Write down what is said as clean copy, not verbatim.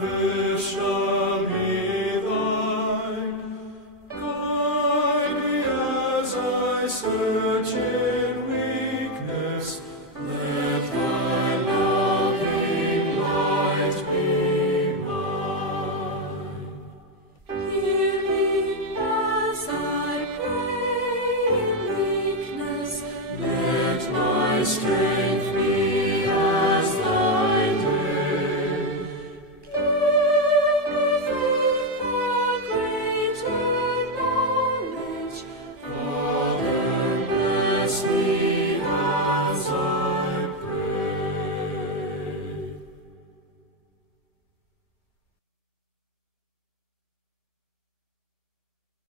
service shall be thine. Guide me as I search in weakness. Let thy loving light be mine. Hear me as I pray in weakness. Let my strength